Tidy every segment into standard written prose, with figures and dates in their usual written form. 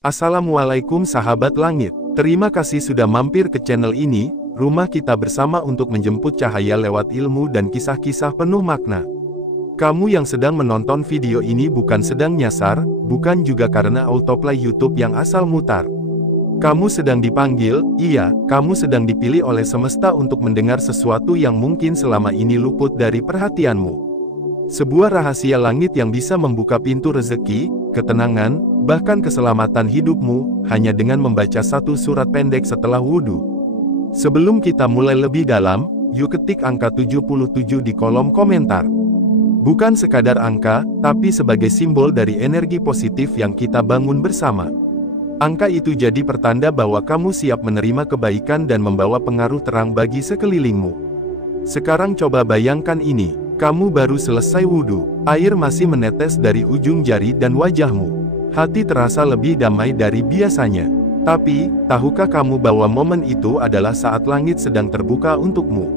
Assalamualaikum sahabat langit. Terima kasih sudah mampir ke channel ini, rumah kita bersama untuk menjemput cahaya lewat ilmu dan kisah-kisah penuh makna. Kamu yang sedang menonton video ini bukan sedang nyasar, bukan juga karena autoplay YouTube yang asal mutar. Kamu sedang dipanggil, iya, kamu sedang dipilih oleh semesta untuk mendengar sesuatu yang mungkin selama ini luput dari perhatianmu. Sebuah rahasia langit yang bisa membuka pintu rezeki, ketenangan, bahkan keselamatan hidupmu, hanya dengan membaca satu surat pendek setelah wudhu. Sebelum kita mulai lebih dalam, yuk ketik angka 77 di kolom komentar. Bukan sekadar angka, tapi sebagai simbol dari energi positif yang kita bangun bersama. Angka itu jadi pertanda bahwa kamu siap menerima kebaikan dan membawa pengaruh terang bagi sekelilingmu. Sekarang coba bayangkan ini. Kamu baru selesai wudhu, air masih menetes dari ujung jari dan wajahmu. Hati terasa lebih damai dari biasanya. Tapi, tahukah kamu bahwa momen itu adalah saat langit sedang terbuka untukmu?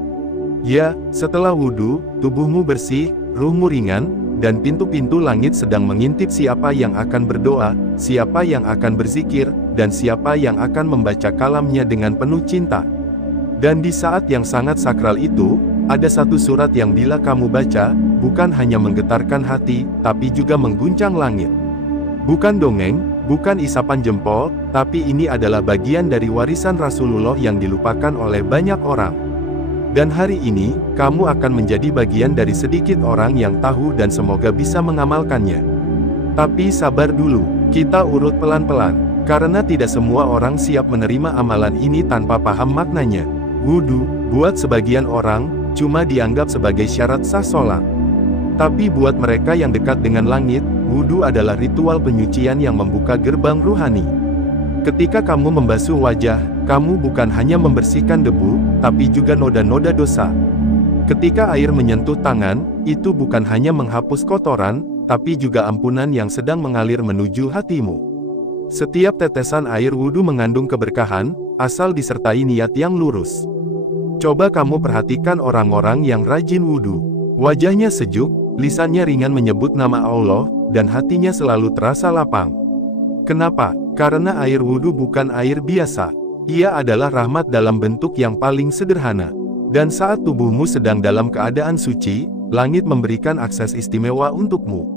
Ya, setelah wudhu, tubuhmu bersih, ruhmu ringan, dan pintu-pintu langit sedang mengintip siapa yang akan berdoa, siapa yang akan berzikir, dan siapa yang akan membaca kalamnya dengan penuh cinta. Dan di saat yang sangat sakral itu, ada satu surat yang bila kamu baca, bukan hanya menggetarkan hati, tapi juga mengguncang langit. Bukan dongeng, bukan isapan jempol, tapi ini adalah bagian dari warisan Rasulullah yang dilupakan oleh banyak orang. Dan hari ini, kamu akan menjadi bagian dari sedikit orang yang tahu dan semoga bisa mengamalkannya. Tapi sabar dulu, kita urut pelan-pelan, karena tidak semua orang siap menerima amalan ini tanpa paham maknanya. Wudhu, buat sebagian orang, cuma dianggap sebagai syarat sah sholat. Tapi buat mereka yang dekat dengan langit, wudhu adalah ritual penyucian yang membuka gerbang ruhani. Ketika kamu membasuh wajah, kamu bukan hanya membersihkan debu, tapi juga noda-noda dosa. Ketika air menyentuh tangan, itu bukan hanya menghapus kotoran, tapi juga ampunan yang sedang mengalir menuju hatimu. Setiap tetesan air wudhu mengandung keberkahan, asal disertai niat yang lurus. Coba kamu perhatikan orang-orang yang rajin wudhu. Wajahnya sejuk, lisannya ringan menyebut nama Allah, dan hatinya selalu terasa lapang. Kenapa? Karena air wudhu bukan air biasa. Ia adalah rahmat dalam bentuk yang paling sederhana. Dan saat tubuhmu sedang dalam keadaan suci, langit memberikan akses istimewa untukmu.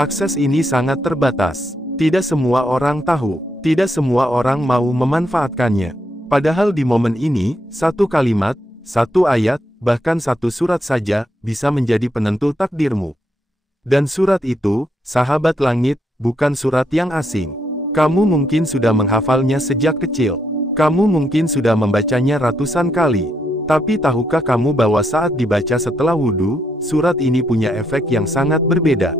Akses ini sangat terbatas. Tidak semua orang tahu. Tidak semua orang mau memanfaatkannya. Padahal di momen ini, satu kalimat, satu ayat, bahkan satu surat saja, bisa menjadi penentu takdirmu. Dan surat itu, sahabat langit, bukan surat yang asing. Kamu mungkin sudah menghafalnya sejak kecil. Kamu mungkin sudah membacanya ratusan kali. Tapi tahukah kamu bahwa saat dibaca setelah wudhu, surat ini punya efek yang sangat berbeda.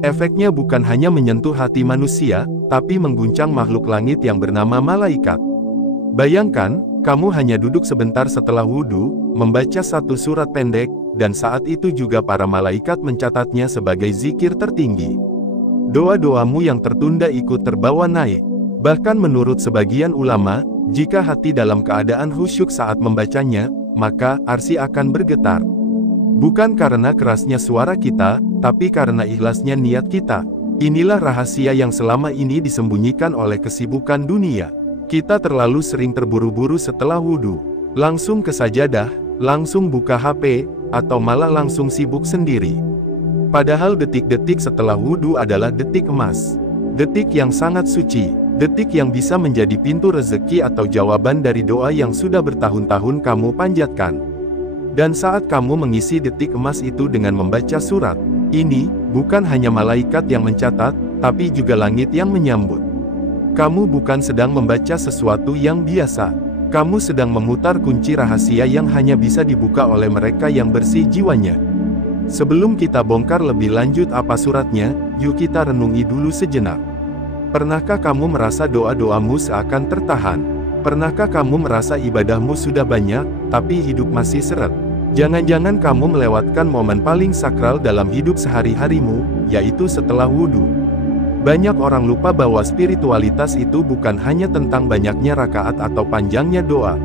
Efeknya bukan hanya menyentuh hati manusia, tapi mengguncang makhluk langit yang bernama malaikat. Bayangkan, kamu hanya duduk sebentar setelah wudhu, membaca satu surat pendek, dan saat itu juga para malaikat mencatatnya sebagai zikir tertinggi. Doa-doamu yang tertunda ikut terbawa naik. Bahkan menurut sebagian ulama, jika hati dalam keadaan khusyuk saat membacanya, maka arsy akan bergetar. Bukan karena kerasnya suara kita, tapi karena ikhlasnya niat kita. Inilah rahasia yang selama ini disembunyikan oleh kesibukan dunia. Kita terlalu sering terburu-buru setelah wudhu. Langsung ke sajadah, langsung buka HP, atau malah langsung sibuk sendiri. Padahal detik-detik setelah wudhu adalah detik emas. Detik yang sangat suci. Detik yang bisa menjadi pintu rezeki atau jawaban dari doa yang sudah bertahun-tahun kamu panjatkan. Dan saat kamu mengisi detik emas itu dengan membaca surat ini, bukan hanya malaikat yang mencatat, tapi juga langit yang menyambut. Kamu bukan sedang membaca sesuatu yang biasa. Kamu sedang memutar kunci rahasia yang hanya bisa dibuka oleh mereka yang bersih jiwanya. Sebelum kita bongkar lebih lanjut apa suratnya, yuk kita renungi dulu sejenak. Pernahkah kamu merasa doa-doamu seakan tertahan? Pernahkah kamu merasa ibadahmu sudah banyak, tapi hidup masih seret? Jangan-jangan kamu melewatkan momen paling sakral dalam hidup sehari-harimu, yaitu setelah wudhu. Banyak orang lupa bahwa spiritualitas itu bukan hanya tentang banyaknya rakaat atau panjangnya doa,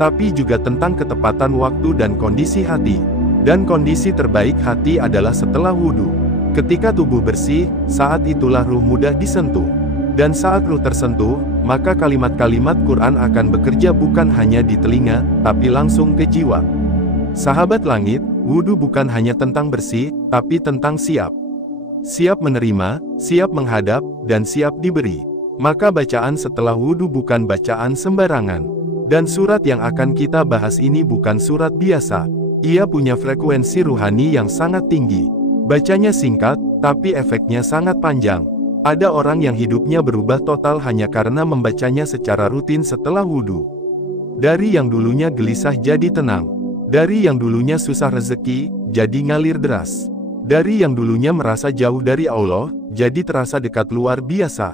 tapi juga tentang ketepatan waktu dan kondisi hati. Dan kondisi terbaik hati adalah setelah wudhu. Ketika tubuh bersih, saat itulah ruh mudah disentuh. Dan saat ruh tersentuh, maka kalimat-kalimat Quran akan bekerja bukan hanya di telinga, tapi langsung ke jiwa. Sahabat langit, wudhu bukan hanya tentang bersih, tapi tentang siap. Siap menerima, siap menghadap, dan siap diberi. Maka bacaan setelah wudhu bukan bacaan sembarangan. Dan surat yang akan kita bahas ini bukan surat biasa. Ia punya frekuensi ruhani yang sangat tinggi. Bacanya singkat, tapi efeknya sangat panjang. Ada orang yang hidupnya berubah total hanya karena membacanya secara rutin setelah wudhu. Dari yang dulunya gelisah jadi tenang. Dari yang dulunya susah rezeki, jadi ngalir deras. Dari yang dulunya merasa jauh dari Allah, jadi terasa dekat luar biasa.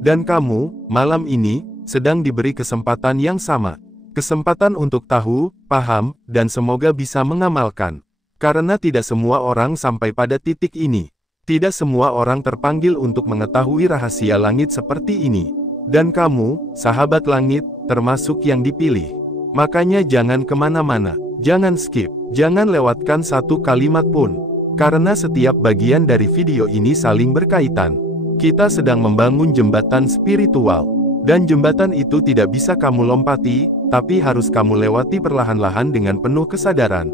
Dan kamu, malam ini, sedang diberi kesempatan yang sama. Kesempatan untuk tahu, paham, dan semoga bisa mengamalkan. Karena tidak semua orang sampai pada titik ini. Tidak semua orang terpanggil untuk mengetahui rahasia langit seperti ini. Dan kamu, sahabat langit, termasuk yang dipilih. Makanya jangan kemana-mana. Jangan skip. Jangan lewatkan satu kalimat pun. Karena setiap bagian dari video ini saling berkaitan. Kita sedang membangun jembatan spiritual. Dan jembatan itu tidak bisa kamu lompati, tapi harus kamu lewati perlahan-lahan dengan penuh kesadaran.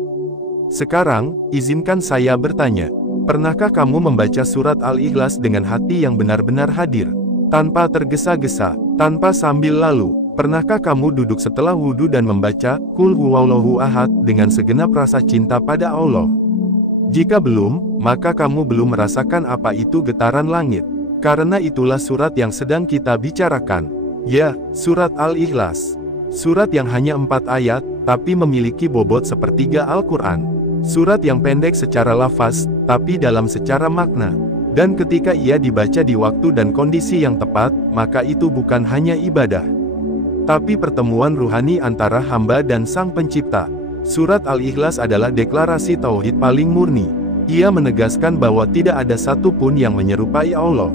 Sekarang, izinkan saya bertanya. Pernahkah kamu membaca surat Al-Ikhlas dengan hati yang benar-benar hadir? Tanpa tergesa-gesa, tanpa sambil lalu. Pernahkah kamu duduk setelah wudhu dan membaca, Qul huwallahu ahad, dengan segenap rasa cinta pada Allah? Jika belum, maka kamu belum merasakan apa itu getaran langit. Karena itulah surat yang sedang kita bicarakan. Ya, surat Al-Ikhlas. Surat yang hanya 4 ayat, tapi memiliki bobot sepertiga Al-Quran. Surat yang pendek secara lafaz, tapi dalam secara makna. Dan ketika ia dibaca di waktu dan kondisi yang tepat, maka itu bukan hanya ibadah, tapi pertemuan ruhani antara hamba dan Sang Pencipta. Surat Al-Ikhlas adalah deklarasi tauhid paling murni. Ia menegaskan bahwa tidak ada satupun yang menyerupai Allah.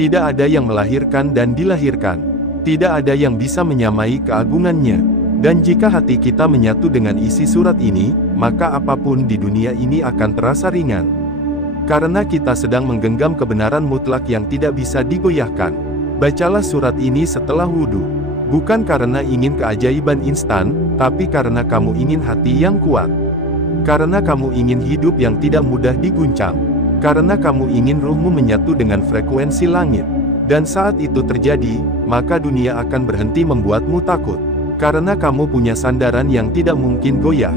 Tidak ada yang melahirkan dan dilahirkan. Tidak ada yang bisa menyamai keagungannya. Dan jika hati kita menyatu dengan isi surat ini, maka apapun di dunia ini akan terasa ringan. Karena kita sedang menggenggam kebenaran mutlak yang tidak bisa digoyahkan. Bacalah surat ini setelah wudhu. Bukan karena ingin keajaiban instan, tapi karena kamu ingin hati yang kuat. Karena kamu ingin hidup yang tidak mudah diguncang. Karena kamu ingin ruhmu menyatu dengan frekuensi langit. Dan saat itu terjadi, maka dunia akan berhenti membuatmu takut. Karena kamu punya sandaran yang tidak mungkin goyah.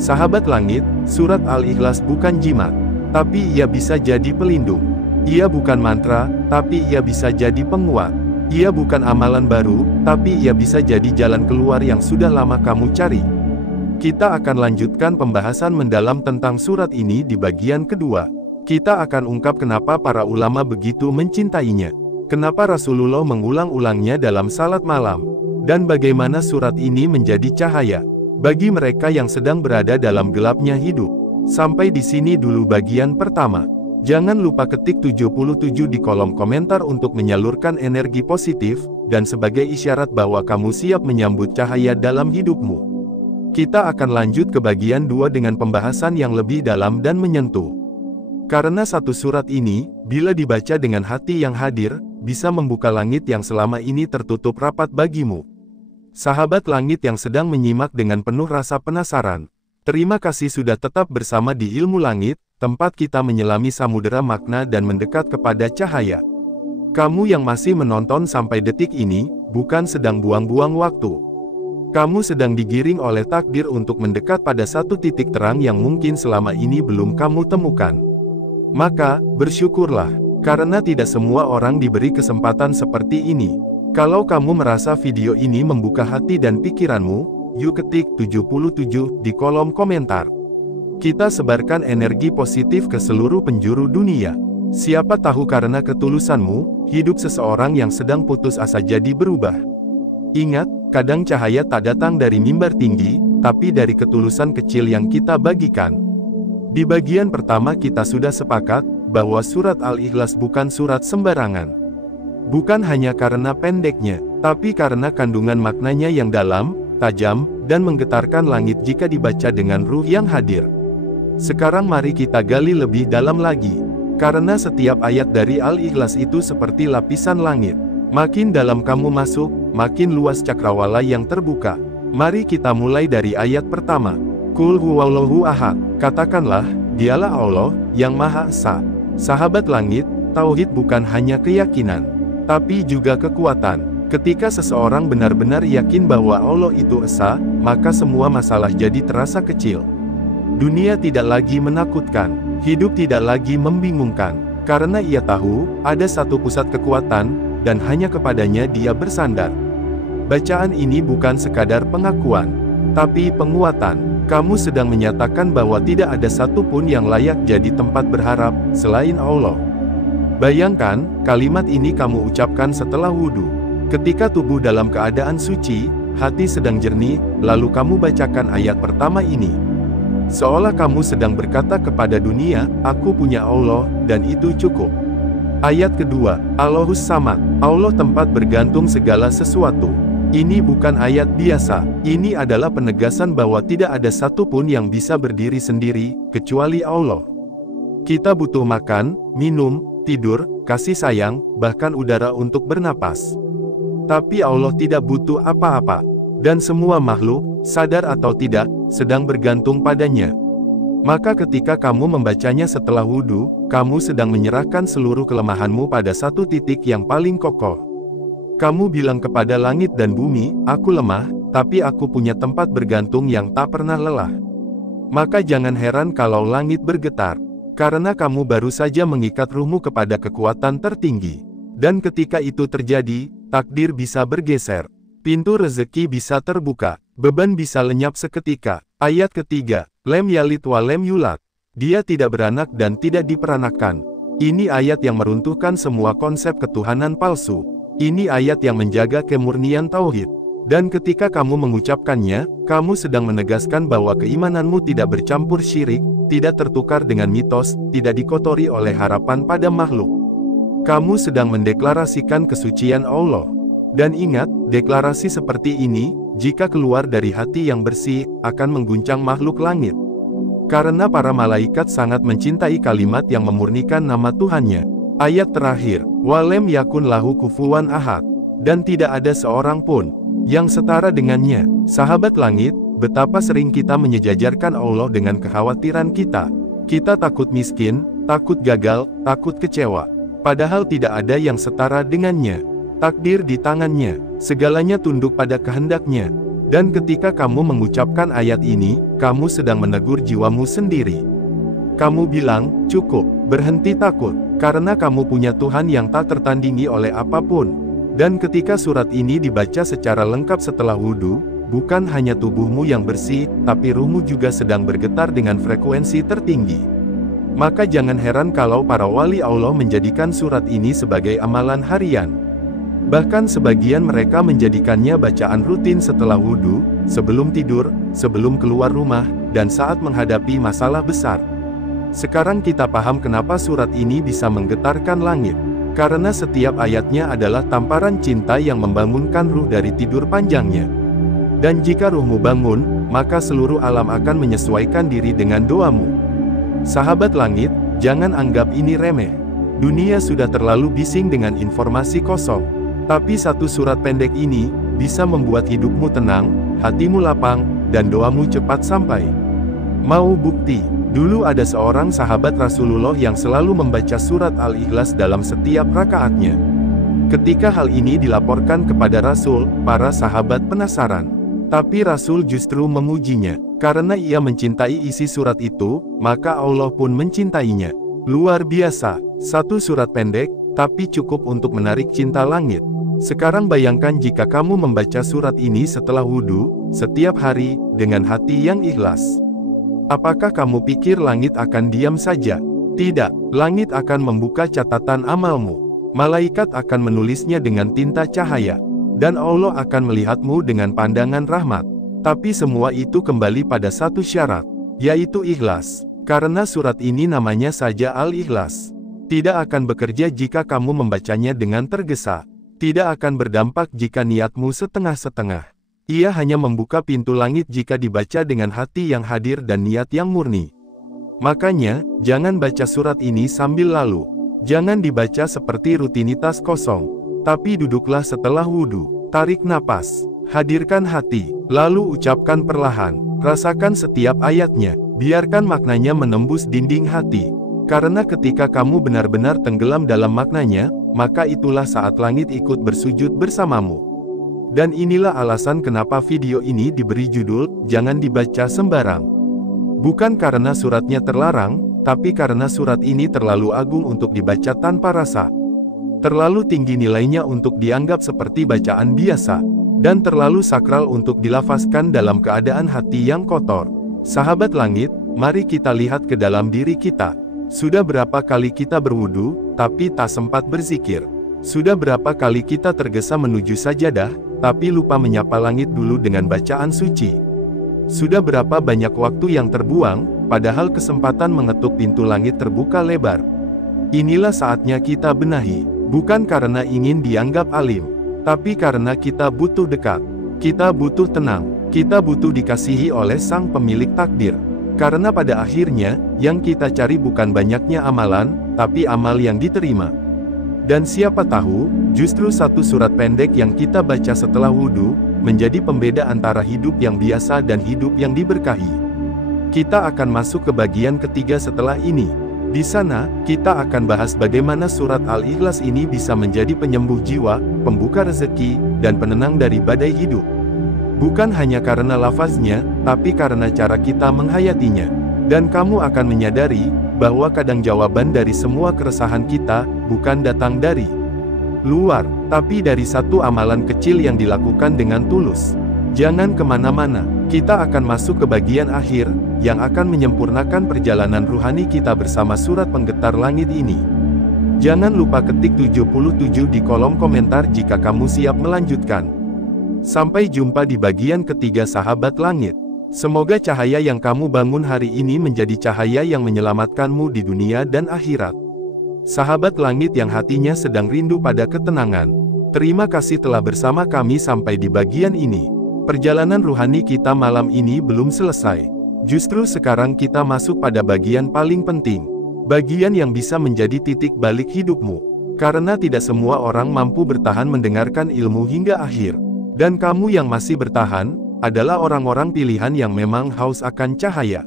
Sahabat langit, surat Al-Ikhlas bukan jimat, tapi ia bisa jadi pelindung. Ia bukan mantra, tapi ia bisa jadi penguat. Ia bukan amalan baru, tapi ia bisa jadi jalan keluar yang sudah lama kamu cari. Kita akan lanjutkan pembahasan mendalam tentang surat ini di bagian kedua. Kita akan ungkap kenapa para ulama begitu mencintainya. Kenapa Rasulullah mengulang-ulangnya dalam salat malam. Dan bagaimana surat ini menjadi cahaya bagi mereka yang sedang berada dalam gelapnya hidup. Sampai di sini dulu bagian pertama. Jangan lupa ketik 77 di kolom komentar untuk menyalurkan energi positif, dan sebagai isyarat bahwa kamu siap menyambut cahaya dalam hidupmu. Kita akan lanjut ke bagian 2 dengan pembahasan yang lebih dalam dan menyentuh. Karena satu surat ini, bila dibaca dengan hati yang hadir, bisa membuka langit yang selama ini tertutup rapat bagimu. Sahabat langit yang sedang menyimak dengan penuh rasa penasaran, terima kasih sudah tetap bersama di Ilmu Langit, tempat kita menyelami samudera makna dan mendekat kepada cahaya. Kamu yang masih menonton sampai detik ini, bukan sedang buang-buang waktu. Kamu sedang digiring oleh takdir untuk mendekat pada satu titik terang yang mungkin selama ini belum kamu temukan. Maka, bersyukurlah, karena tidak semua orang diberi kesempatan seperti ini. Kalau kamu merasa video ini membuka hati dan pikiranmu, yuk ketik 77 di kolom komentar. Kita sebarkan energi positif ke seluruh penjuru dunia. Siapa tahu karena ketulusanmu, hidup seseorang yang sedang putus asa jadi berubah. Ingat, kadang cahaya tak datang dari mimbar tinggi, tapi dari ketulusan kecil yang kita bagikan. Di bagian pertama kita sudah sepakat, bahwa surat Al-Ikhlas bukan surat sembarangan. Bukan hanya karena pendeknya, tapi karena kandungan maknanya yang dalam, tajam, dan menggetarkan langit jika dibaca dengan ruh yang hadir. Sekarang mari kita gali lebih dalam lagi. Karena setiap ayat dari Al-Ikhlas itu seperti lapisan langit. Makin dalam kamu masuk, makin luas cakrawala yang terbuka. Mari kita mulai dari ayat pertama. Qul huwallahu ahad. Katakanlah, dialah Allah, yang Maha Esa. Sahabat langit, tauhid bukan hanya keyakinan, tapi juga kekuatan. Ketika seseorang benar-benar yakin bahwa Allah itu esa, maka semua masalah jadi terasa kecil. Dunia tidak lagi menakutkan, hidup tidak lagi membingungkan, karena ia tahu, ada satu pusat kekuatan, dan hanya kepadanya dia bersandar. Bacaan ini bukan sekadar pengakuan, tapi penguatan. Kamu sedang menyatakan bahwa tidak ada satupun yang layak jadi tempat berharap, selain Allah. Bayangkan, kalimat ini kamu ucapkan setelah wudhu. Ketika tubuh dalam keadaan suci, hati sedang jernih, lalu kamu bacakan ayat pertama ini. Seolah kamu sedang berkata kepada dunia, aku punya Allah, dan itu cukup. Ayat kedua, Allahus Samad. Allah tempat bergantung segala sesuatu. Ini bukan ayat biasa, ini adalah penegasan bahwa tidak ada satupun yang bisa berdiri sendiri, kecuali Allah. Kita butuh makan, minum, tidur, kasih sayang, bahkan udara untuk bernapas. Tapi Allah tidak butuh apa-apa, dan semua makhluk, sadar atau tidak, sedang bergantung padanya. Maka ketika kamu membacanya setelah wudhu, kamu sedang menyerahkan seluruh kelemahanmu pada satu titik yang paling kokoh. Kamu bilang kepada langit dan bumi, aku lemah, tapi aku punya tempat bergantung yang tak pernah lelah. Maka jangan heran kalau langit bergetar, karena kamu baru saja mengikat ruhmu kepada kekuatan tertinggi. Dan ketika itu terjadi, takdir bisa bergeser, pintu rezeki bisa terbuka, beban bisa lenyap seketika. Ayat ketiga, Lem Yalid wa Lem Yulad. Dia tidak beranak dan tidak diperanakkan. Ini ayat yang meruntuhkan semua konsep ketuhanan palsu. Ini ayat yang menjaga kemurnian tauhid. Dan ketika kamu mengucapkannya, kamu sedang menegaskan bahwa keimananmu tidak bercampur syirik, tidak tertukar dengan mitos, tidak dikotori oleh harapan pada makhluk. Kamu sedang mendeklarasikan kesucian Allah. Dan ingat, deklarasi seperti ini, jika keluar dari hati yang bersih, akan mengguncang makhluk langit. Karena para malaikat sangat mencintai kalimat yang memurnikan nama Tuhannya. Ayat terakhir, Walem yakun lahu kufuwan ahad. Dan tidak ada seorang pun yang setara dengannya. Sahabat langit, betapa sering kita menyejajarkan Allah dengan kekhawatiran kita. Kita takut miskin, takut gagal, takut kecewa. Padahal tidak ada yang setara dengannya. Takdir di tangannya, segalanya tunduk pada kehendaknya. Dan ketika kamu mengucapkan ayat ini, kamu sedang menegur jiwamu sendiri. Kamu bilang, cukup, berhenti takut, karena kamu punya Tuhan yang tak tertandingi oleh apapun. Dan ketika surat ini dibaca secara lengkap setelah wudhu, bukan hanya tubuhmu yang bersih, tapi ruhmu juga sedang bergetar dengan frekuensi tertinggi. Maka jangan heran kalau para wali Allah menjadikan surat ini sebagai amalan harian. Bahkan sebagian mereka menjadikannya bacaan rutin setelah wudhu, sebelum tidur, sebelum keluar rumah, dan saat menghadapi masalah besar. Sekarang kita paham kenapa surat ini bisa menggetarkan langit. Karena setiap ayatnya adalah tamparan cinta yang membangunkan ruh dari tidur panjangnya. Dan jika ruhmu bangun, maka seluruh alam akan menyesuaikan diri dengan doamu. Sahabat langit, jangan anggap ini remeh. Dunia sudah terlalu bising dengan informasi kosong. Tapi satu surat pendek ini, bisa membuat hidupmu tenang, hatimu lapang, dan doamu cepat sampai. Mau bukti? Dulu ada seorang sahabat Rasulullah yang selalu membaca surat Al-Ikhlas dalam setiap rakaatnya. Ketika hal ini dilaporkan kepada Rasul, para sahabat penasaran. Tapi Rasul justru memujinya. Karena ia mencintai isi surat itu, maka Allah pun mencintainya. Luar biasa, satu surat pendek, tapi cukup untuk menarik cinta langit. Sekarang bayangkan jika kamu membaca surat ini setelah wudhu, setiap hari, dengan hati yang ikhlas. Apakah kamu pikir langit akan diam saja? Tidak, langit akan membuka catatan amalmu. Malaikat akan menulisnya dengan tinta cahaya. Dan Allah akan melihatmu dengan pandangan rahmat. Tapi semua itu kembali pada satu syarat, yaitu ikhlas. Karena surat ini namanya saja Al-Ikhlas. Tidak akan bekerja jika kamu membacanya dengan tergesa. Tidak akan berdampak jika niatmu setengah-setengah. Ia hanya membuka pintu langit jika dibaca dengan hati yang hadir dan niat yang murni. Makanya, jangan baca surat ini sambil lalu. Jangan dibaca seperti rutinitas kosong. Tapi duduklah setelah wudhu. Tarik napas. Hadirkan hati. Lalu ucapkan perlahan. Rasakan setiap ayatnya. Biarkan maknanya menembus dinding hati. Karena ketika kamu benar-benar tenggelam dalam maknanya, maka itulah saat langit ikut bersujud bersamamu. Dan inilah alasan kenapa video ini diberi judul, "Jangan dibaca sembarang." Bukan karena suratnya terlarang, tapi karena surat ini terlalu agung untuk dibaca tanpa rasa. Terlalu tinggi nilainya untuk dianggap seperti bacaan biasa. Dan terlalu sakral untuk dilafazkan dalam keadaan hati yang kotor. Sahabat langit, mari kita lihat ke dalam diri kita. Sudah berapa kali kita berwudu, tapi tak sempat berzikir? Sudah berapa kali kita tergesa menuju sajadah, tapi lupa menyapa langit dulu dengan bacaan suci? Sudah berapa banyak waktu yang terbuang, padahal kesempatan mengetuk pintu langit terbuka lebar? Inilah saatnya kita benahi, bukan karena ingin dianggap alim, tapi karena kita butuh dekat. Kita butuh tenang, kita butuh dikasihi oleh Sang Pemilik Takdir. Karena pada akhirnya, yang kita cari bukan banyaknya amalan, tapi amal yang diterima. Dan siapa tahu, justru satu surat pendek yang kita baca setelah wudhu, menjadi pembeda antara hidup yang biasa dan hidup yang diberkahi. Kita akan masuk ke bagian ketiga setelah ini. Di sana, kita akan bahas bagaimana surat Al-Ikhlas ini bisa menjadi penyembuh jiwa, pembuka rezeki, dan penenang dari badai hidup. Bukan hanya karena lafaznya, tapi karena cara kita menghayatinya. Dan kamu akan menyadari, bahwa kadang jawaban dari semua keresahan kita, bukan datang dari luar, tapi dari satu amalan kecil yang dilakukan dengan tulus. Jangan kemana-mana, kita akan masuk ke bagian akhir, yang akan menyempurnakan perjalanan ruhani kita bersama surat penggetar langit ini. Jangan lupa ketik 77 di kolom komentar jika kamu siap melanjutkan. Sampai jumpa di bagian ketiga sahabat langit. Semoga cahaya yang kamu bangun hari ini menjadi cahaya yang menyelamatkanmu di dunia dan akhirat. Sahabat langit yang hatinya sedang rindu pada ketenangan. Terima kasih telah bersama kami sampai di bagian ini. Perjalanan ruhani kita malam ini belum selesai. Justru sekarang kita masuk pada bagian paling penting. Bagian yang bisa menjadi titik balik hidupmu. Karena tidak semua orang mampu bertahan mendengarkan ilmu hingga akhir. Dan kamu yang masih bertahan, adalah orang-orang pilihan yang memang haus akan cahaya.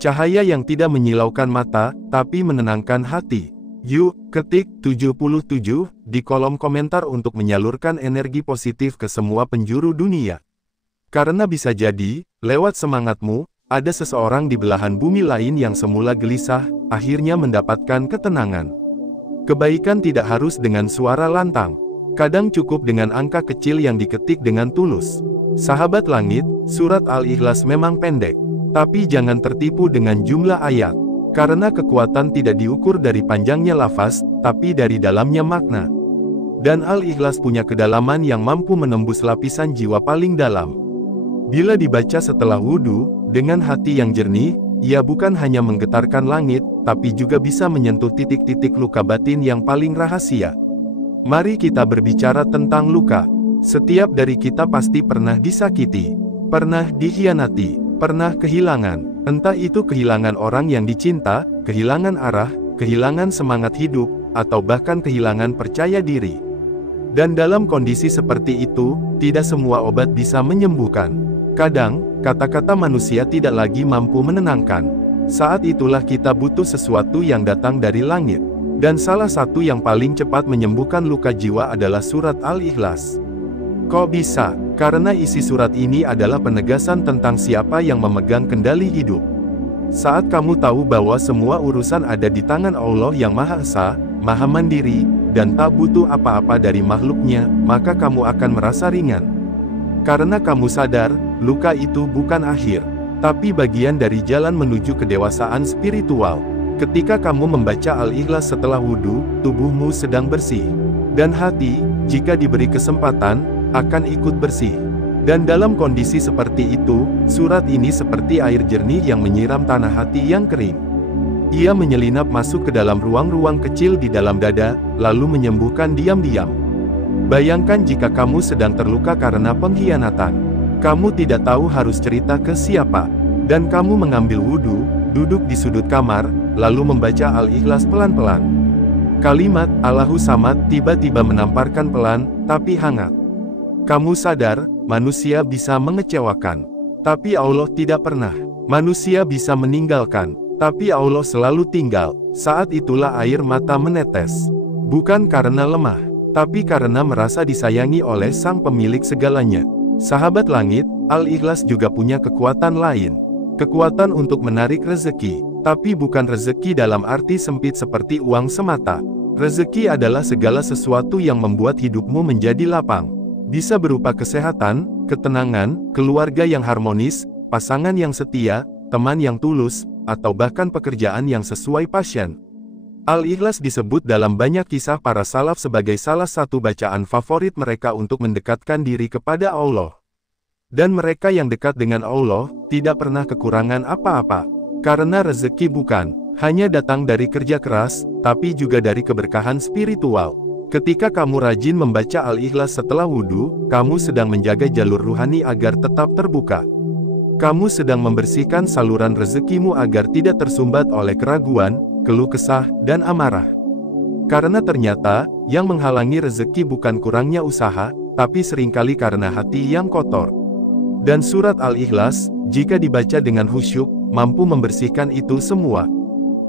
Cahaya yang tidak menyilaukan mata, tapi menenangkan hati. Yuk, ketik 77 di kolom komentar untuk menyalurkan energi positif ke semua penjuru dunia. Karena bisa jadi, lewat semangatmu, ada seseorang di belahan bumi lain yang semula gelisah, akhirnya mendapatkan ketenangan. Kebaikan tidak harus dengan suara lantang. Kadang cukup dengan angka kecil yang diketik dengan tulus. Sahabat langit, surat Al-Ikhlas memang pendek. Tapi jangan tertipu dengan jumlah ayat. Karena kekuatan tidak diukur dari panjangnya lafaz, tapi dari dalamnya makna. Dan Al-Ikhlas punya kedalaman yang mampu menembus lapisan jiwa paling dalam. Bila dibaca setelah wudhu, dengan hati yang jernih, ia bukan hanya menggetarkan langit, tapi juga bisa menyentuh titik-titik luka batin yang paling rahasia. Mari kita berbicara tentang luka. Setiap dari kita pasti pernah disakiti, pernah dikhianati, pernah kehilangan. Entah itu kehilangan orang yang dicinta, kehilangan arah, kehilangan semangat hidup, atau bahkan kehilangan percaya diri. Dan dalam kondisi seperti itu, tidak semua obat bisa menyembuhkan. Kadang, kata-kata manusia tidak lagi mampu menenangkan. Saat itulah kita butuh sesuatu yang datang dari langit. Dan salah satu yang paling cepat menyembuhkan luka jiwa adalah surat Al-Ikhlas. Kok bisa? Karena isi surat ini adalah penegasan tentang siapa yang memegang kendali hidup. Saat kamu tahu bahwa semua urusan ada di tangan Allah yang Maha Esa, Maha Mandiri, dan tak butuh apa-apa dari makhluknya, maka kamu akan merasa ringan. Karena kamu sadar, luka itu bukan akhir, tapi bagian dari jalan menuju kedewasaan spiritual. Ketika kamu membaca Al-Ikhlas setelah wudhu, tubuhmu sedang bersih. Dan hati, jika diberi kesempatan, akan ikut bersih. Dan dalam kondisi seperti itu, surat ini seperti air jernih yang menyiram tanah hati yang kering. Ia menyelinap masuk ke dalam ruang-ruang kecil di dalam dada, lalu menyembuhkan diam-diam. Bayangkan jika kamu sedang terluka karena pengkhianatan. Kamu tidak tahu harus cerita ke siapa. Dan kamu mengambil wudhu, duduk di sudut kamar, lalu membaca Al-Ikhlas pelan-pelan. Kalimat Allahu Samad tiba-tiba menamparkan pelan, tapi hangat. Kamu sadar, manusia bisa mengecewakan, tapi Allah tidak pernah. Manusia bisa meninggalkan, tapi Allah selalu tinggal. Saat itulah air mata menetes. Bukan karena lemah, tapi karena merasa disayangi oleh Sang Pemilik segalanya. Sahabat langit, Al-Ikhlas juga punya kekuatan lain. Kekuatan untuk menarik rezeki, tapi bukan rezeki dalam arti sempit seperti uang semata. Rezeki adalah segala sesuatu yang membuat hidupmu menjadi lapang. Bisa berupa kesehatan, ketenangan, keluarga yang harmonis, pasangan yang setia, teman yang tulus, atau bahkan pekerjaan yang sesuai passion. Al-Ikhlas disebut dalam banyak kisah para salaf sebagai salah satu bacaan favorit mereka untuk mendekatkan diri kepada Allah. Dan mereka yang dekat dengan Allah, tidak pernah kekurangan apa-apa. Karena rezeki bukan hanya datang dari kerja keras, tapi juga dari keberkahan spiritual. Ketika kamu rajin membaca Al-Ikhlas setelah wudhu, kamu sedang menjaga jalur ruhani agar tetap terbuka. Kamu sedang membersihkan saluran rezekimu agar tidak tersumbat oleh keraguan, keluh kesah, dan amarah. Karena ternyata, yang menghalangi rezeki bukan kurangnya usaha, tapi seringkali karena hati yang kotor. Dan surat Al-Ikhlas, jika dibaca dengan khusyuk, mampu membersihkan itu semua.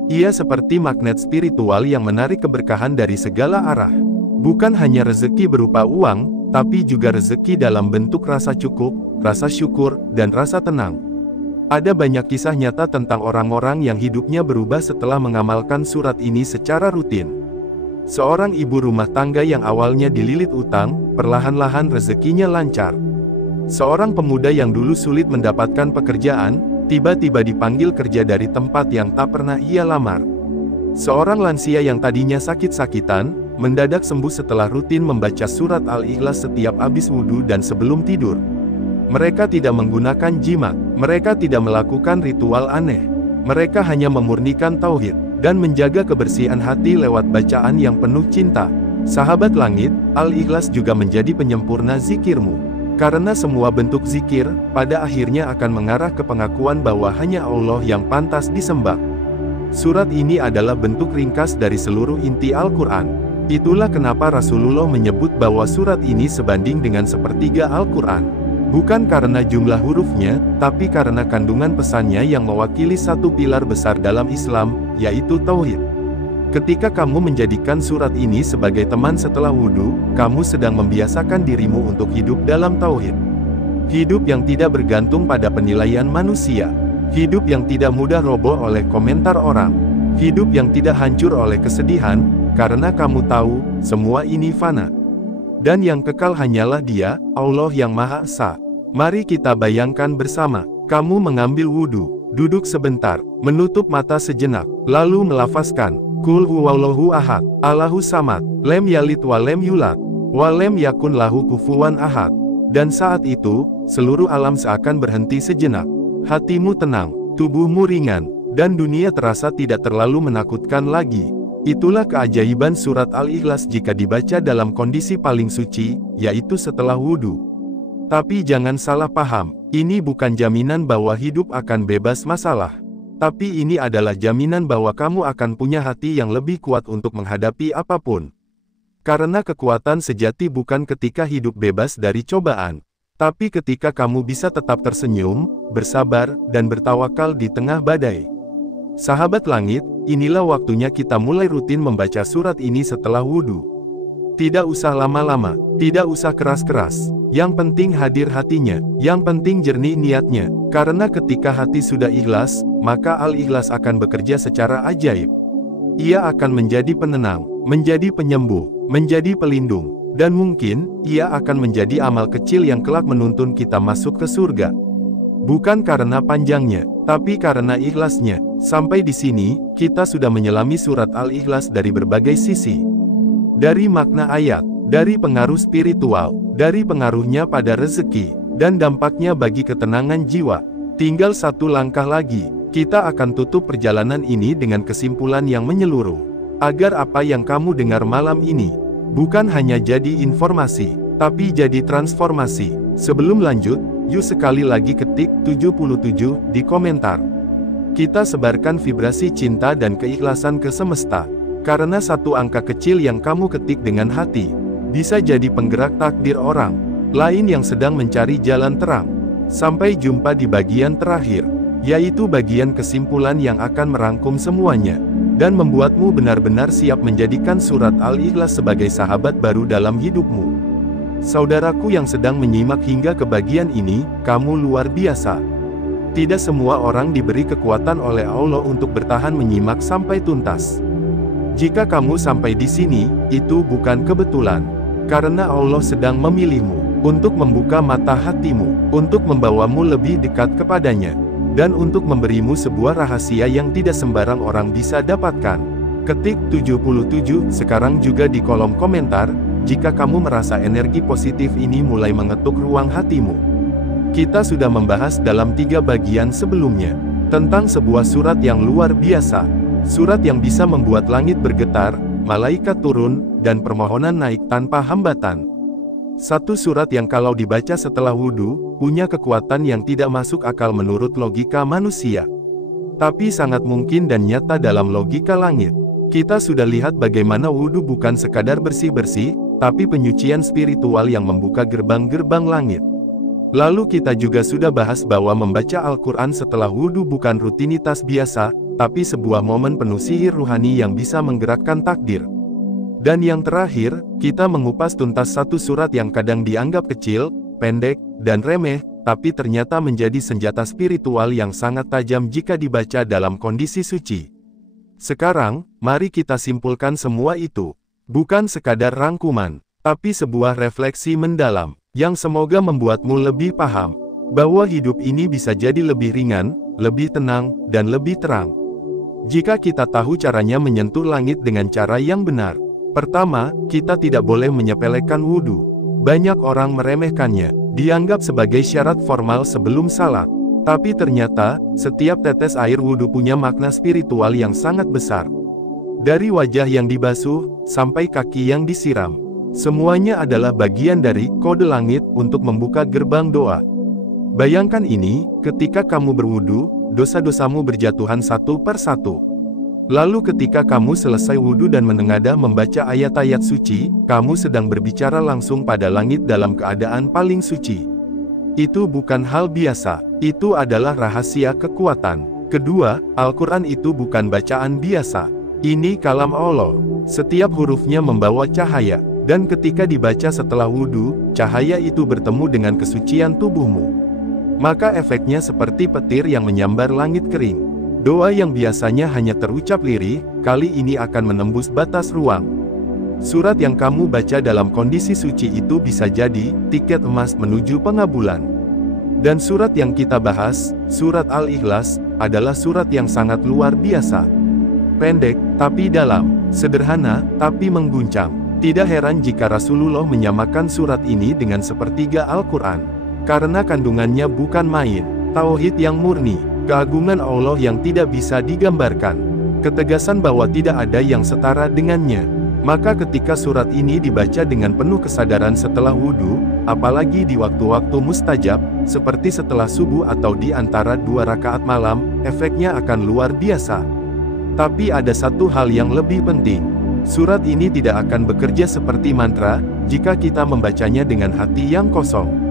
Ia seperti magnet spiritual yang menarik keberkahan dari segala arah. Bukan hanya rezeki berupa uang, tapi juga rezeki dalam bentuk rasa cukup, rasa syukur, dan rasa tenang. Ada banyak kisah nyata tentang orang-orang yang hidupnya berubah setelah mengamalkan surat ini secara rutin. Seorang ibu rumah tangga yang awalnya dililit utang, perlahan-lahan rezekinya lancar. Seorang pemuda yang dulu sulit mendapatkan pekerjaan, tiba-tiba dipanggil kerja dari tempat yang tak pernah ia lamar. Seorang lansia yang tadinya sakit-sakitan, mendadak sembuh setelah rutin membaca surat Al-Ikhlas setiap habis wudhu dan sebelum tidur. Mereka tidak menggunakan jimat, mereka tidak melakukan ritual aneh. Mereka hanya memurnikan tauhid, dan menjaga kebersihan hati lewat bacaan yang penuh cinta. Sahabat langit, Al-Ikhlas juga menjadi penyempurna zikirmu. Karena semua bentuk zikir, pada akhirnya akan mengarah ke pengakuan bahwa hanya Allah yang pantas disembah. Surat ini adalah bentuk ringkas dari seluruh inti Al-Quran. Itulah kenapa Rasulullah menyebut bahwa surat ini sebanding dengan sepertiga Al-Quran. Bukan karena jumlah hurufnya, tapi karena kandungan pesannya yang mewakili satu pilar besar dalam Islam, yaitu Tauhid. Ketika kamu menjadikan surat ini sebagai teman setelah wudhu, kamu sedang membiasakan dirimu untuk hidup dalam tauhid. Hidup yang tidak bergantung pada penilaian manusia. Hidup yang tidak mudah roboh oleh komentar orang. Hidup yang tidak hancur oleh kesedihan, karena kamu tahu, semua ini fana. Dan yang kekal hanyalah Dia, Allah yang Maha Esa. Mari kita bayangkan bersama, kamu mengambil wudhu, duduk sebentar, menutup mata sejenak, lalu melafazkan, Qul huwallahu ahad, Allahu samad, lem yalid wa lem yulad, wa lem yakun lahu kufuwan ahad. Dan saat itu, seluruh alam seakan berhenti sejenak. Hatimu tenang, tubuhmu ringan, dan dunia terasa tidak terlalu menakutkan lagi. Itulah keajaiban surat Al-Ikhlas jika dibaca dalam kondisi paling suci, yaitu setelah wudhu. Tapi jangan salah paham, ini bukan jaminan bahwa hidup akan bebas masalah. Tapi ini adalah jaminan bahwa kamu akan punya hati yang lebih kuat untuk menghadapi apapun. Karena kekuatan sejati bukan ketika hidup bebas dari cobaan, tapi ketika kamu bisa tetap tersenyum, bersabar, dan bertawakal di tengah badai. Sahabat langit, inilah waktunya kita mulai rutin membaca surat ini setelah wudhu. Tidak usah lama-lama, tidak usah keras-keras. Yang penting hadir hatinya, yang penting jernih niatnya. Karena ketika hati sudah ikhlas, maka Al-Ikhlas akan bekerja secara ajaib. Ia akan menjadi penenang, menjadi penyembuh, menjadi pelindung, dan mungkin, ia akan menjadi amal kecil yang kelak menuntun kita masuk ke surga. Bukan karena panjangnya, tapi karena ikhlasnya. Sampai di sini, kita sudah menyelami surat Al-Ikhlas dari berbagai sisi. Dari makna ayat, dari pengaruh spiritual, dari pengaruhnya pada rezeki, dan dampaknya bagi ketenangan jiwa. Tinggal satu langkah lagi, kita akan tutup perjalanan ini dengan kesimpulan yang menyeluruh. Agar apa yang kamu dengar malam ini, bukan hanya jadi informasi, tapi jadi transformasi. Sebelum lanjut, yuk sekali lagi ketik 77 di komentar. Kita sebarkan vibrasi cinta dan keikhlasan ke semesta. Karena satu angka kecil yang kamu ketik dengan hati, bisa jadi penggerak takdir orang lain yang sedang mencari jalan terang. Sampai jumpa di bagian terakhir, yaitu bagian kesimpulan yang akan merangkum semuanya, dan membuatmu benar-benar siap menjadikan surat Al-Ikhlas sebagai sahabat baru dalam hidupmu. Saudaraku yang sedang menyimak hingga ke bagian ini, kamu luar biasa. Tidak semua orang diberi kekuatan oleh Allah untuk bertahan menyimak sampai tuntas. Jika kamu sampai di sini, itu bukan kebetulan. Karena Allah sedang memilihmu untuk membuka mata hatimu, untuk membawamu lebih dekat kepadanya, dan untuk memberimu sebuah rahasia yang tidak sembarang orang bisa dapatkan. Ketik 77 sekarang juga di kolom komentar, jika kamu merasa energi positif ini mulai mengetuk ruang hatimu. Kita sudah membahas dalam 3 bagian sebelumnya, tentang sebuah surat yang luar biasa. Surat yang bisa membuat langit bergetar, malaikat turun, dan permohonan naik tanpa hambatan. Satu surat yang kalau dibaca setelah wudhu, punya kekuatan yang tidak masuk akal menurut logika manusia. Tapi sangat mungkin dan nyata dalam logika langit. Kita sudah lihat bagaimana wudhu bukan sekadar bersih-bersih, tapi penyucian spiritual yang membuka gerbang-gerbang langit. Lalu kita juga sudah bahas bahwa membaca Al-Quran setelah wudhu bukan rutinitas biasa, tapi sebuah momen penuh sihir ruhani yang bisa menggerakkan takdir. Dan yang terakhir, kita mengupas tuntas satu surat yang kadang dianggap kecil, pendek, dan remeh, tapi ternyata menjadi senjata spiritual yang sangat tajam jika dibaca dalam kondisi suci. Sekarang, mari kita simpulkan semua itu. Bukan sekadar rangkuman, tapi sebuah refleksi mendalam, yang semoga membuatmu lebih paham, bahwa hidup ini bisa jadi lebih ringan, lebih tenang, dan lebih terang. Jika kita tahu caranya menyentuh langit dengan cara yang benar. Pertama, kita tidak boleh menyepelekan wudhu. Banyak orang meremehkannya, dianggap sebagai syarat formal sebelum salat. Tapi ternyata, setiap tetes air wudhu punya makna spiritual yang sangat besar. Dari wajah yang dibasuh, sampai kaki yang disiram. Semuanya adalah bagian dari kode langit untuk membuka gerbang doa. Bayangkan ini, ketika kamu berwudhu, dosa-dosamu berjatuhan satu per satu. Lalu ketika kamu selesai wudhu dan menengadah membaca ayat-ayat suci, kamu sedang berbicara langsung pada langit dalam keadaan paling suci. Itu bukan hal biasa, itu adalah rahasia kekuatan. Kedua, Al-Quran itu bukan bacaan biasa. Ini kalam Allah. Setiap hurufnya membawa cahaya, dan ketika dibaca setelah wudhu, cahaya itu bertemu dengan kesucian tubuhmu. Maka efeknya seperti petir yang menyambar langit kering. Doa yang biasanya hanya terucap lirih, kali ini akan menembus batas ruang. Surat yang kamu baca dalam kondisi suci itu bisa jadi tiket emas menuju pengabulan. Dan surat yang kita bahas, surat Al-Ikhlas, adalah surat yang sangat luar biasa. Pendek, tapi dalam, sederhana, tapi mengguncang. Tidak heran jika Rasulullah menyamakan surat ini dengan sepertiga Al-Quran. Karena kandungannya bukan main, tauhid yang murni, keagungan Allah yang tidak bisa digambarkan, ketegasan bahwa tidak ada yang setara dengannya. Maka ketika surat ini dibaca dengan penuh kesadaran setelah wudhu, apalagi di waktu-waktu mustajab, seperti setelah subuh atau di antara 2 rakaat malam, efeknya akan luar biasa. Tapi ada satu hal yang lebih penting. Surat ini tidak akan bekerja seperti mantra, jika kita membacanya dengan hati yang kosong.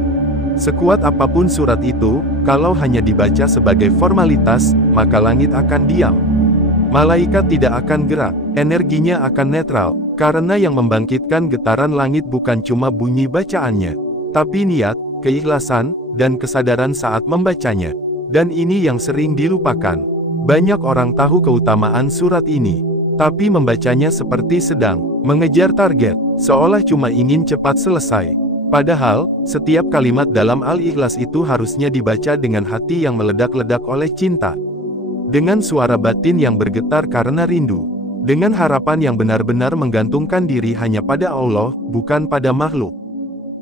Sekuat apapun surat itu, kalau hanya dibaca sebagai formalitas, maka langit akan diam. Malaikat tidak akan gerak, energinya akan netral, karena yang membangkitkan getaran langit bukan cuma bunyi bacaannya, tapi niat, keikhlasan, dan kesadaran saat membacanya. Dan ini yang sering dilupakan. Banyak orang tahu keutamaan surat ini, tapi membacanya seperti sedang mengejar target, seolah cuma ingin cepat selesai. Padahal, setiap kalimat dalam Al-Ikhlas itu harusnya dibaca dengan hati yang meledak-ledak oleh cinta. Dengan suara batin yang bergetar karena rindu. Dengan harapan yang benar-benar menggantungkan diri hanya pada Allah, bukan pada makhluk.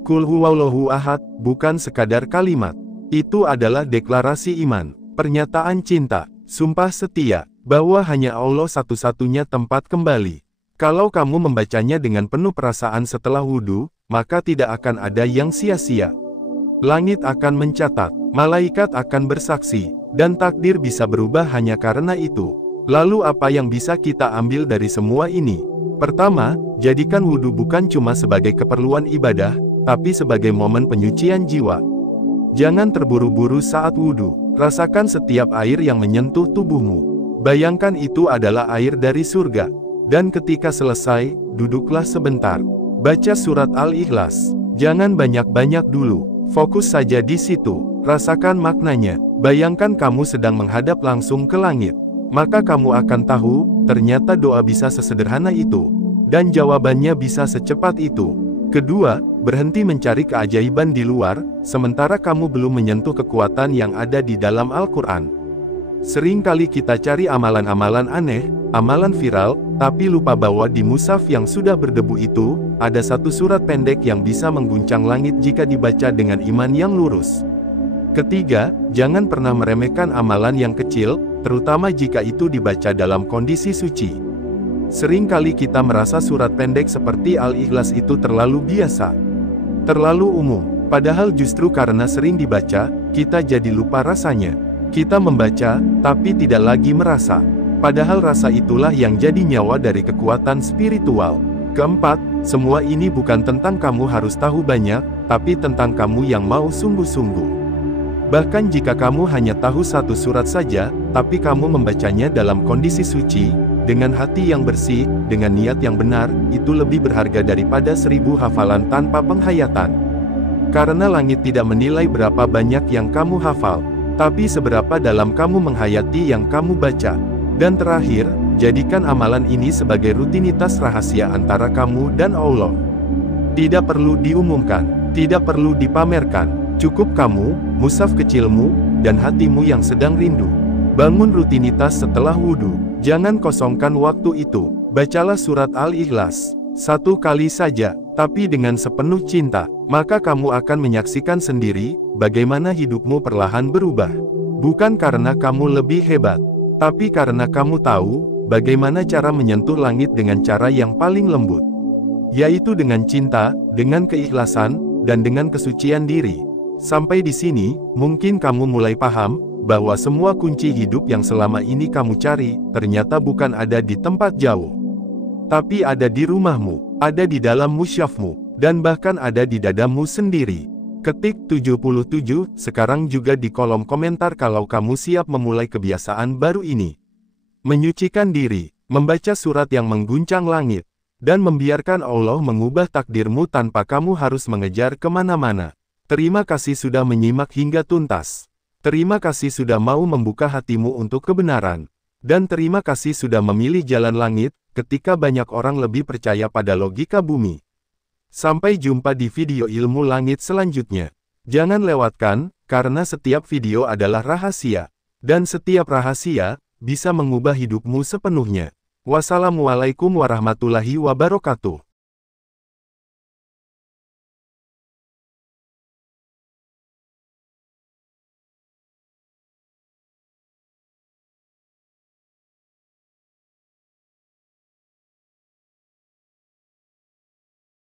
Qul huwallahu ahad, bukan sekadar kalimat. Itu adalah deklarasi iman, pernyataan cinta, sumpah setia, bahwa hanya Allah satu-satunya tempat kembali. Kalau kamu membacanya dengan penuh perasaan setelah wudhu, maka tidak akan ada yang sia-sia. Langit akan mencatat, malaikat akan bersaksi, dan takdir bisa berubah hanya karena itu. Lalu apa yang bisa kita ambil dari semua ini? Pertama, jadikan wudhu bukan cuma sebagai keperluan ibadah, tapi sebagai momen penyucian jiwa. Jangan terburu-buru saat wudhu. Rasakan setiap air yang menyentuh tubuhmu. Bayangkan itu adalah air dari surga. Dan ketika selesai, duduklah sebentar. Baca surat Al-Ikhlas. Jangan banyak-banyak dulu. Fokus saja di situ. Rasakan maknanya. Bayangkan kamu sedang menghadap langsung ke langit. Maka kamu akan tahu, ternyata doa bisa sesederhana itu. Dan jawabannya bisa secepat itu. Kedua, berhenti mencari keajaiban di luar, sementara kamu belum menyentuh kekuatan yang ada di dalam Al-Quran. Seringkali kita cari amalan-amalan aneh, amalan viral, tapi lupa bahwa di mushaf yang sudah berdebu itu, ada satu surat pendek yang bisa mengguncang langit jika dibaca dengan iman yang lurus. Ketiga, jangan pernah meremehkan amalan yang kecil, terutama jika itu dibaca dalam kondisi suci. Seringkali kita merasa surat pendek seperti Al-Ikhlas itu terlalu biasa, terlalu umum, padahal justru karena sering dibaca, kita jadi lupa rasanya. Kita membaca, tapi tidak lagi merasa. Padahal rasa itulah yang jadi nyawa dari kekuatan spiritual. Keempat, semua ini bukan tentang kamu harus tahu banyak, tapi tentang kamu yang mau sungguh-sungguh. Bahkan jika kamu hanya tahu satu surat saja, tapi kamu membacanya dalam kondisi suci, dengan hati yang bersih, dengan niat yang benar, itu lebih berharga daripada 1000 hafalan tanpa penghayatan. Karena langit tidak menilai berapa banyak yang kamu hafal, tapi seberapa dalam kamu menghayati yang kamu baca. Dan terakhir, jadikan amalan ini sebagai rutinitas rahasia antara kamu dan Allah. Tidak perlu diumumkan, tidak perlu dipamerkan. Cukup kamu, mushaf kecilmu, dan hatimu yang sedang rindu. Bangun rutinitas setelah wudhu. Jangan kosongkan waktu itu. Bacalah surat Al-Ikhlas. 1 kali saja, tapi dengan sepenuh cinta. Maka kamu akan menyaksikan sendiri, bagaimana hidupmu perlahan berubah. Bukan karena kamu lebih hebat, tapi karena kamu tahu, bagaimana cara menyentuh langit dengan cara yang paling lembut. Yaitu dengan cinta, dengan keikhlasan, dan dengan kesucian diri. Sampai di sini, mungkin kamu mulai paham, bahwa semua kunci hidup yang selama ini kamu cari, ternyata bukan ada di tempat jauh. Tapi ada di rumahmu, ada di dalam musyafmu, dan bahkan ada di dadamu sendiri. Ketik 77, sekarang juga di kolom komentar kalau kamu siap memulai kebiasaan baru ini. Menyucikan diri, membaca surat yang mengguncang langit, dan membiarkan Allah mengubah takdirmu tanpa kamu harus mengejar kemana-mana. Terima kasih sudah menyimak hingga tuntas. Terima kasih sudah mau membuka hatimu untuk kebenaran. Dan terima kasih sudah memilih jalan langit, ketika banyak orang lebih percaya pada logika bumi. Sampai jumpa di video ilmu langit selanjutnya. Jangan lewatkan, karena setiap video adalah rahasia. Dan setiap rahasia, bisa mengubah hidupmu sepenuhnya. Wassalamualaikum warahmatullahi wabarakatuh.